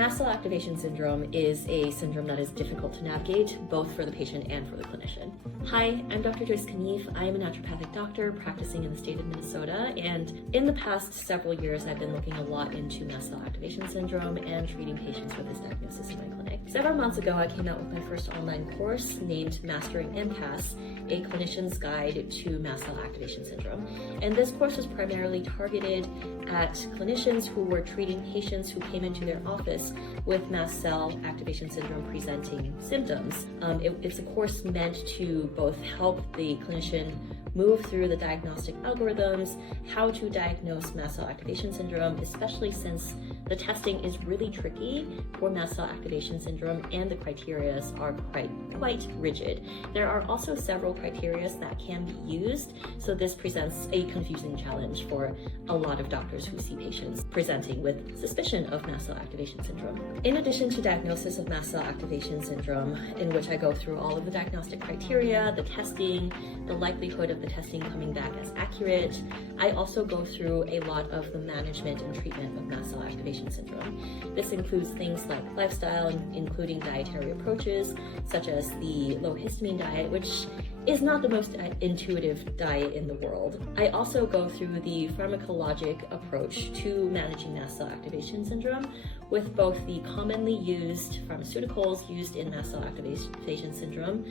Mast Cell Activation Syndrome is a syndrome that is difficult to navigate, both for the patient and for the clinician. Hi, I'm Dr. Joyce Knieff. I am a naturopathic doctor practicing in the state of Minnesota, and in the past several years, I've been looking a lot into Mast Cell Activation Syndrome and treating patients with this diagnosis in my clinic. Several months ago, I came out with my first online course named Mastering MCAS, a clinician's guide to Mast Cell Activation Syndrome. And this course was primarily targeted at clinicians who were treating patients who came into their office with Mast Cell Activation Syndrome presenting symptoms. It's a course meant to both help the clinician move through the diagnostic algorithms, how to diagnose Mast Cell Activation Syndrome, especially since the testing is really tricky for Mast Cell Activation Syndrome and the criteria are quite rigid. There are also several criteria that can be used, so this presents a confusing challenge for a lot of doctors who see patients presenting with suspicion of Mast Cell Activation Syndrome. In addition to diagnosis of Mast Cell Activation Syndrome, in which I go through all of the diagnostic criteria, the testing, the likelihood of the testing coming back as accurate, I also go through a lot of the management and treatment of Mast Cell Activation Syndrome. This includes things like lifestyle, including dietary approaches, such as the low histamine diet, which is not the most intuitive diet in the world. I also go through the pharmacologic approach to managing Mast Cell Activation Syndrome with both the commonly used pharmaceuticals used in Mast Cell Activation Syndrome,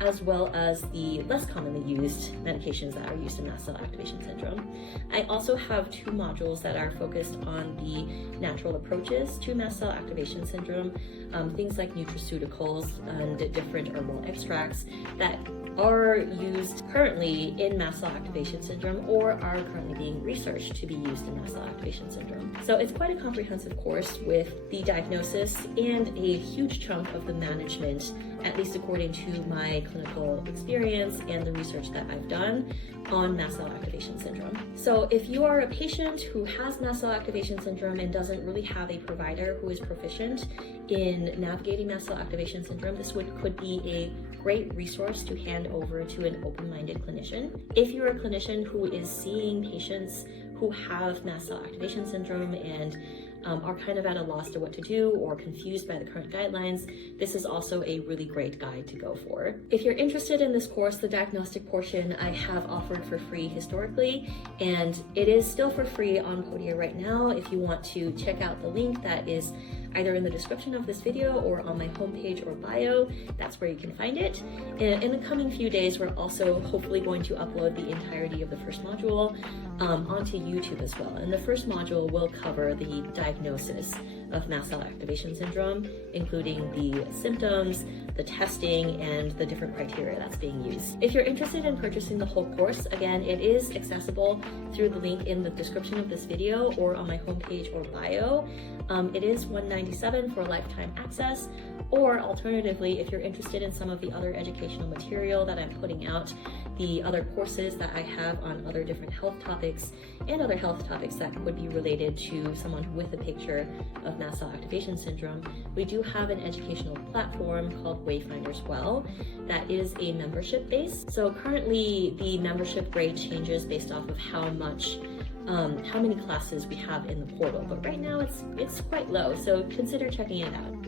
as well as the less commonly used medications that are used in Mast Cell Activation Syndrome. I also have two modules that are focused on the natural approaches to Mast Cell Activation Syndrome, things like nutraceuticals and different herbal extracts that are used currently in Mast Cell Activation Syndrome or are currently being researched to be used in Mast Cell Activation Syndrome. So it's quite a comprehensive course with the diagnosis and a huge chunk of the management, at least according to my clinical experience and the research that I've done on Mast Cell Activation Syndrome. So if you are a patient who has Mast Cell Activation Syndrome and doesn't really have a provider who is proficient in navigating Mast Cell Activation Syndrome, this could be a great resource to hand over to an open-minded clinician. If you're a clinician who is seeing patients who have Mast Cell Activation Syndrome and are kind of at a loss to what to do or confused by the current guidelines, this is also a really great guide to go for. If you're interested in this course, the diagnostic portion I have offered for free historically, and it is still for free on Podia right now. If you want to check out the link that is either in the description of this video or on my homepage or bio, that's where you can find it. And in the coming few days, we're also hopefully going to upload the entirety of the first module onto YouTube as well. And the first module will cover the diagnosis of Mast Cell Activation Syndrome, including the symptoms, the testing, and the different criteria that's being used. If you're interested in purchasing the whole course, again, it is accessible through the link in the description of this video or on my homepage or bio. It is $197 for lifetime access, or alternatively, if you're interested in some of the other educational material that I'm putting out, the other courses that I have on other different health topics and other health topics that would be related to someone with a picture of Mast Cell Activation Syndrome, we do have an educational platform called Wayfinders Well that is a membership base. So currently the membership rate changes based off of how many classes we have in the portal, but right now it's quite low, so consider checking it out.